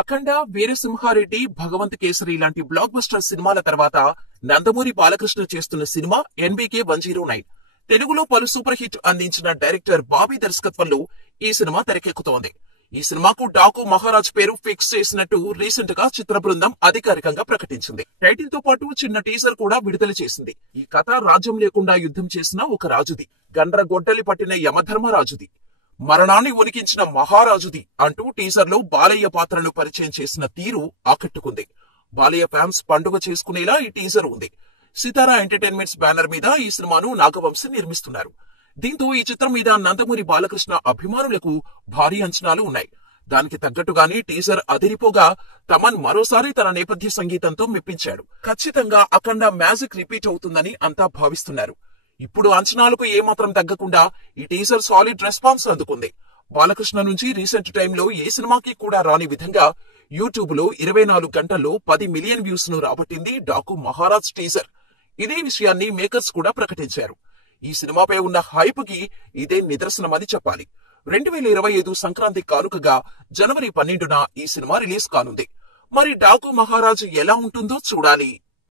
అఖండ, వీరసింహారెడ్డి, భగవంత్ కేసరి లాంటి block buster సినిమాల తర్వాత నందమూరి బాలకృష్ణ చేస్తున్న సినిమా ఎన్బీకే 109. తెలుగులో పలు సూపర్ హిట్ అందించిన డైరెక్టర్ బాబీ దర్శకత్వంలో ఈ సినిమా తెరకెక్కుతోంది. ఈ సినిమాకు డాకు మహారాజ్ పేరు ఫిక్స్ చేసినట్టు రీసెంట్ గా చిత్ర బృందం అధికారికంగా ప్రకటించింది. టైటిల్ తో పాటు చిన్న టీజర్ కూడా విడుదల చేసింది. ఈ కథ రాజ్యం లేకుండా యుద్ధం చేసిన ఒక రాజుది, గండ్ర గొడ్డలి పట్టిన యమధర్మరాజుది, మరణాన్ని ఉనికించిన మహారాజుది అంటూ టీజర్ లో బాలయ్య పాత్రను పరిచయం చేసిన తీరు ఆకట్టుకుంది. బాలయ్య ఫ్యాన్స్ పండుగ చేసుకునేలా ఈ టీజర్ ఉంది. సితారా ఎంటర్టైన్మెంట్స్ బ్యానర్ మీద ఈ సినిమాను నాగవంశీ నిర్మిస్తున్నారు. దీంతో ఈ చిత్రం మీద నందమూరి బాలకృష్ణ అభిమానులకు భారీ అంచనాలు ఉన్నాయి. దానికి తగ్గట్టుగానే టీజర్ అదిరిపోగా తమన్ మరోసారి తన నేపథ్య సంగీతంతో మెప్పించాడు. ఖచ్చితంగా అఖండ మ్యాజిక్ రిపీట్ అవుతుందని అంతా భావిస్తున్నారు. ఇప్పుడు అంచనాలకు ఏమాత్రం తగ్గకుండా ఈ టీజర్ సాలిడ్ రెస్పాన్స్ అందుకుంది. బాలకృష్ణ నుంచి రీసెంట్ టైంలో ఏ సినిమాకి కూడా రాని విధంగా యూట్యూబ్ లో 24 గంటల్లో 10 మిలియన్ వ్యూస్ ను రాబట్టింది డాకు మహారాజ్ టీజర్. ఇదే విషయాన్ని మేకర్స్ కూడా ప్రకటించారు. ఈ సినిమాపై ఉన్న హైప్ కి ఇదే నిదర్శనమని చెప్పాలి. 2025 సంక్రాంతి కానుకగా జనవరి 12న ఈ సినిమా రిలీజ్ కానుంది. మరి డాకు మహారాజ్ ఎలా ఉంటుందో చూడాలి.